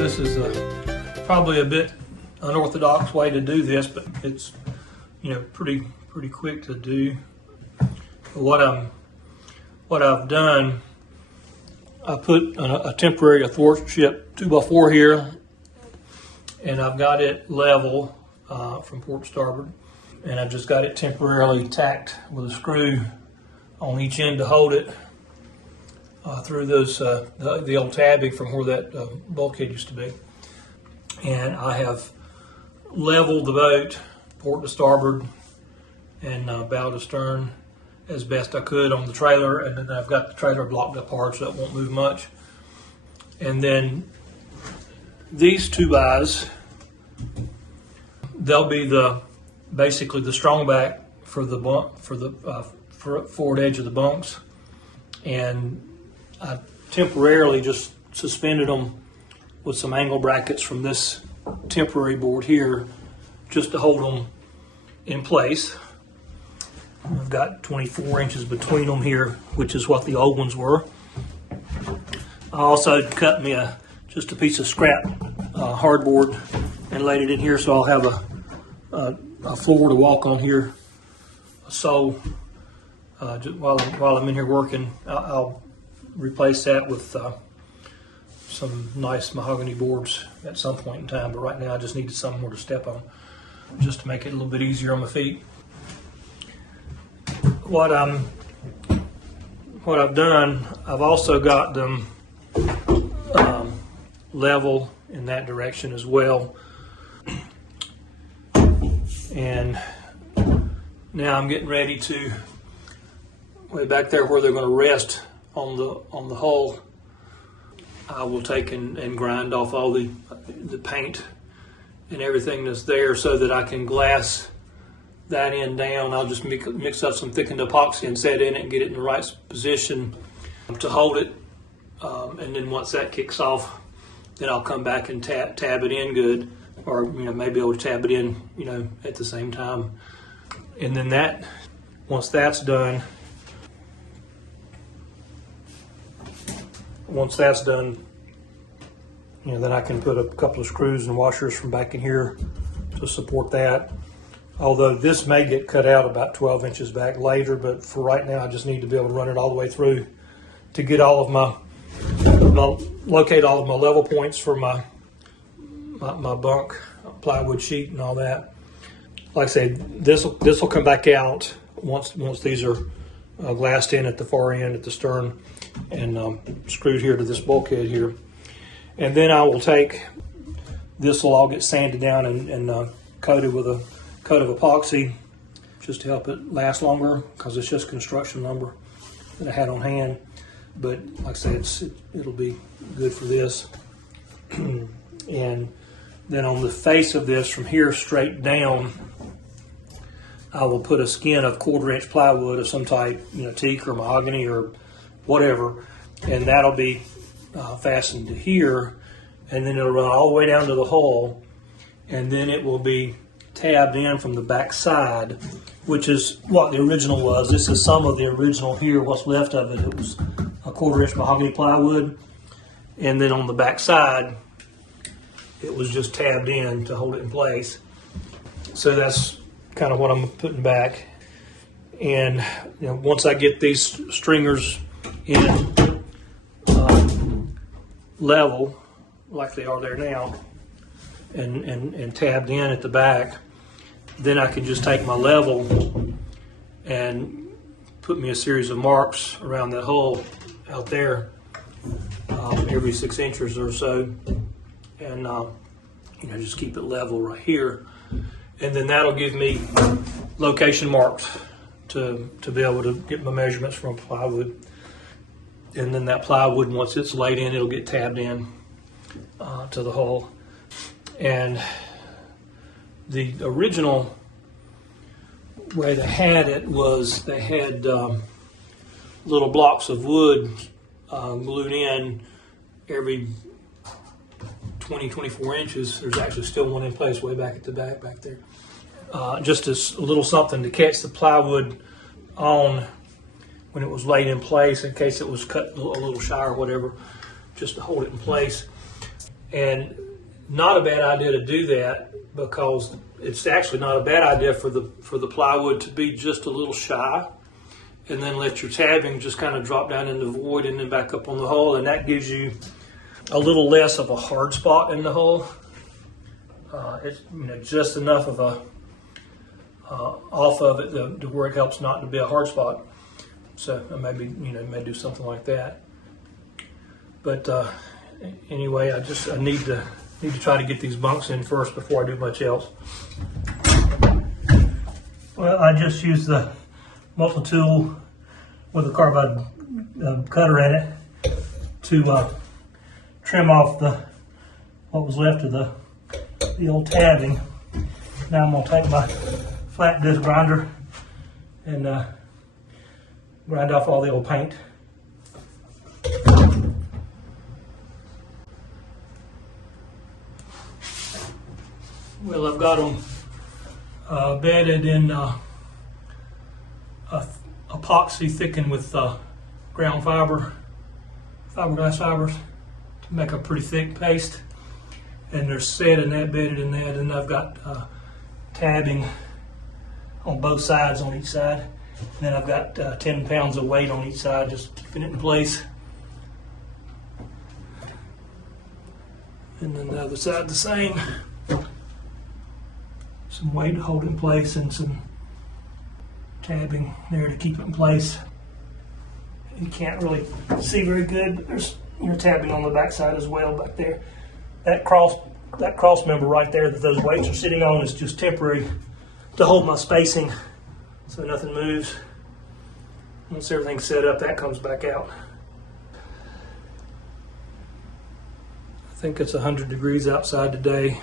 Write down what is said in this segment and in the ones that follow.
This is probably a bit unorthodox way to do this, but it's pretty quick to do. What I've done, I put a temporary athwartship 2x4 here, and I've got it level from port to starboard, and I've just got it temporarily tacked with a screw on each end to hold it through those the old tabbing from where that bulkhead used to be. And I have leveled the boat port to starboard and bow to stern as best I could on the trailer, and then I've got the trailer blocked up hard so it won't move much. And then these two buys, they'll be basically the strong back for the forward edge of the bunks, and I temporarily just suspended them with some angle brackets from this temporary board here just to hold them in place. I've got 24 inches between them here, which is what the old ones were. I also cut me just a piece of scrap hardboard and laid it in here, so I'll have a floor to walk on here. So just while I'm in here working, I'll replace that with some nice mahogany boards at some point in time, but right now I just needed somewhere to step on just to make it a little bit easier on my feet. What I've done, I've also got them level in that direction as well, and now I'm getting ready to, way back there where they're going to rest on the hull, I will take and grind off all the paint and everything that's there so that I can glass that end down. I'll just mix up some thickened epoxy and set in it and get it in the right position to hold it, and then once that kicks off, then I'll come back and tab it in good, or maybe I'll tab it in at the same time. And then once that's done, then I can put a couple of screws and washers from back in here to support that. Although this may get cut out about 12 inches back later, but for right now I just need to be able to run it all the way through to get all of locate all of my level points for my bunk plywood sheet and all that. Like I said, this will come back out once these are glassed in at the far end at the stern and screwed here to this bulkhead here. And then I will take this, will all get sanded down and coated with a coat of epoxy just to help it last longer, because it's just construction lumber that I had on hand. But like I said, it'll be good for this. And then on the face of this, from here straight down, I will put a skin of 1/4 inch plywood of some type, teak or mahogany or whatever, and that'll be fastened to here, and then it'll run all the way down to the hull, and then it will be tabbed in from the back side, which is what the original was. This is some of the original here, what's left of it. It was a 1/4 inch mahogany plywood, and then on the back side it was just tabbed in to hold it in place. So that's kind of what I'm putting back. And once I get these stringers in level like they are there now and tabbed in at the back, then I can just take my level and put me a series of marks around that hull out there every 6 inches or so, and just keep it level right here, and then that'll give me location marks to be able to get my measurements from plywood. And then that plywood, once it's laid in, it'll get tabbed in to the hull. And the original way they had it was they had little blocks of wood glued in every 24 inches. There's actually still one in place way back at the back there. Just as a little something to catch the plywood on when it was laid in place, in case it was cut a little shy or whatever, just to hold it in place. And not a bad idea to do that, because it's actually not a bad idea for the plywood to be just a little shy, and then let your tabbing just kind of drop down in the void and then back up on the hull, and that gives you a little less of a hard spot in the hull. It's just enough of a off of it to where it helps not to be a hard spot. So maybe may do something like that. But anyway, I need to try to get these bunks in first before I do much else. Well, I just used the multi-tool with a carbide cutter in it to trim off what was left of the old tabbing. Now I'm going to take my flat disc grinder and grind off all the old paint. Well, I've got them bedded in epoxy thickened with ground fiberglass fibers to make a pretty thick paste. And they're set in that, bedded in that, and I've got tabbing on both sides, on each side. And then I've got 10 pounds of weight on each side, just keeping it in place. And then the other side the same. Some weight to hold it in place and some tabbing there to keep it in place. You can't really see very good, but there's tabbing on the back side as well back there. That cross member right there that those weights are sitting on is just temporary to hold my spacing so nothing moves. Once everything's set up, that comes back out. I think it's 100 degrees outside today.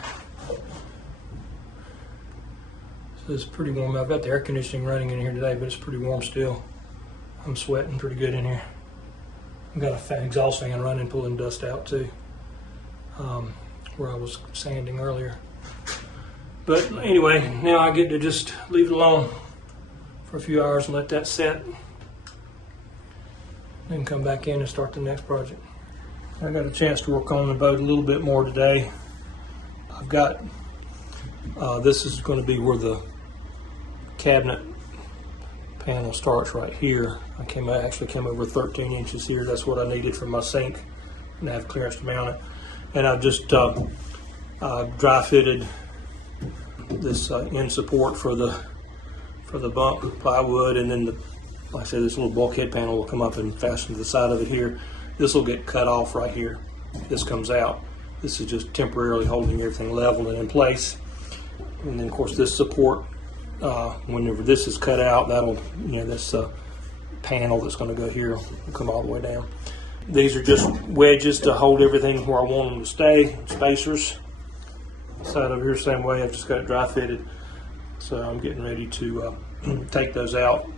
So it's pretty warm. I've got the air conditioning running in here today, but it's pretty warm still. I'm sweating pretty good in here. I've got a fan, exhaust fan running, pulling dust out too, where I was sanding earlier. But anyway, now I get to just leave it alone for a few hours and let that set. Then come back in and start the next project. I got a chance to work on the boat a little bit more today. I've got, this is going to be where the cabinet panel starts right here. I actually came over 13 inches here. That's what I needed for my sink and I have clearance to mount it. And I've just dry fitted this end support for the bunk plywood, and then like I said, this little bulkhead panel will come up and fasten to the side of it here. This will get cut off right here. This comes out. This is just temporarily holding everything level and in place. And then of course this support, whenever this is cut out, that'll, this panel that's going to go here will come all the way down. These are just wedges to hold everything where I want them to stay, spacers. Side over here, same way, I've just got it dry fitted. So I'm getting ready to take those out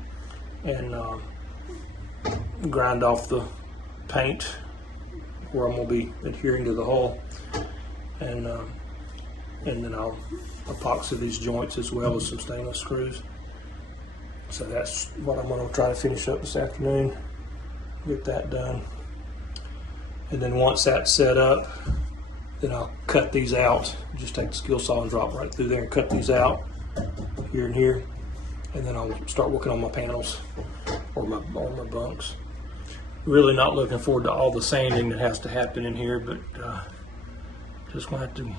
and grind off the paint where I'm going to be adhering to the hull, and then I'll epoxy these joints as well as some stainless screws. So that's what I'm going to try to finish up this afternoon, get that done. And then once that's set up, then I'll cut these out. Just take the skill saw and drop right through there and cut these out here and here. And then I'll start working on my panels or my bunks. Really not looking forward to all the sanding that has to happen in here, but just gonna have to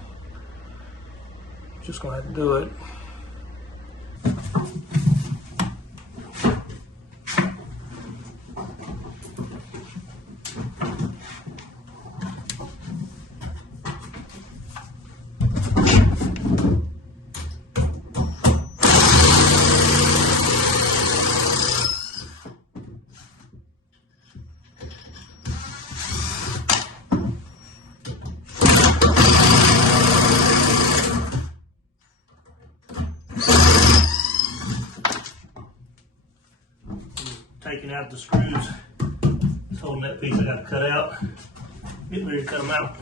do it. Taking out the screws, just holding that piece I got to cut out, getting ready to cut them out.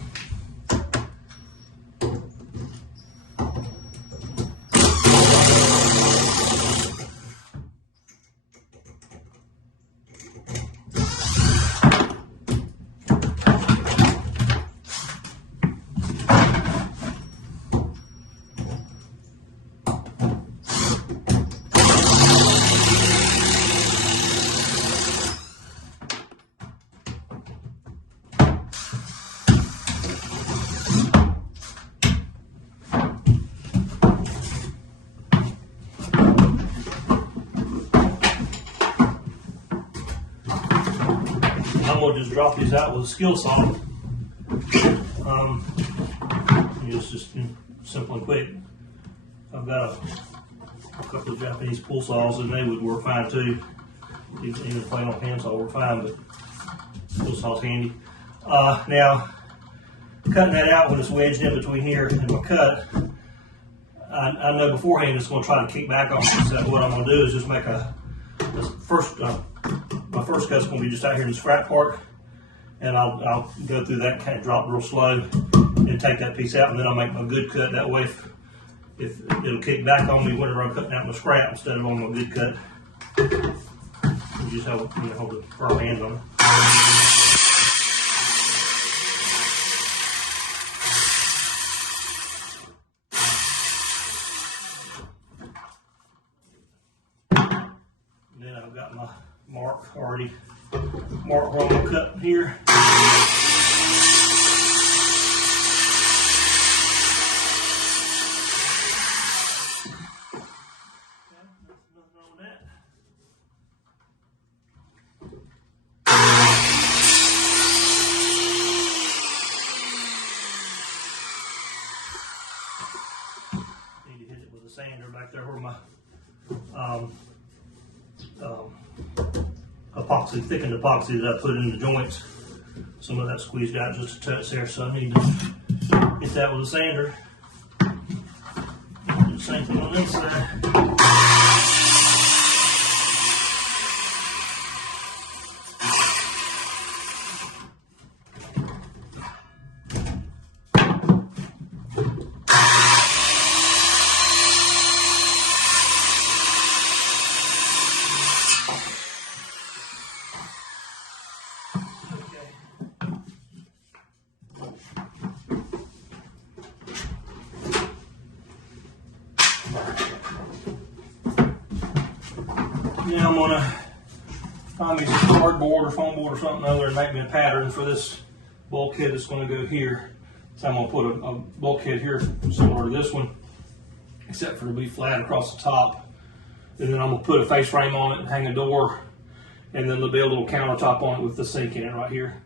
I'm going to just drop these out with a skill saw. It's just simple and quick. I've got a couple of Japanese pull saws and they would work fine too. Even plain on handsaw work fine, but pull saw's handy. Now, cutting that out when it's wedged in between here and my cut, I know beforehand it's going to try to kick back on me. So what I'm going to do is just make my first cut's going to be just out here in the scrap part, and I'll go through that, kind of drop real slow, and take that piece out, and then I'll make my good cut. That way, if it'll kick back on me whenever I'm cutting out my scrap instead of on my good cut. You just hold the firm hand on it. Then I've got my mark already marked where I'm going to cut here. Need to hit it with a sander back there where my epoxy, thickened epoxy that I put in the joints. Some of that squeezed out just a touch there, so I need to hit that with a sander. Do the same thing on this side. Now I'm going to find me some cardboard or foam board or something other and make me a pattern for this bulkhead that's going to go here. So I'm going to put a bulkhead here similar to this one, except for it to be flat across the top. And then I'm going to put a face frame on it and hang a door, and then there'll be a little countertop on it with the sink in it right here.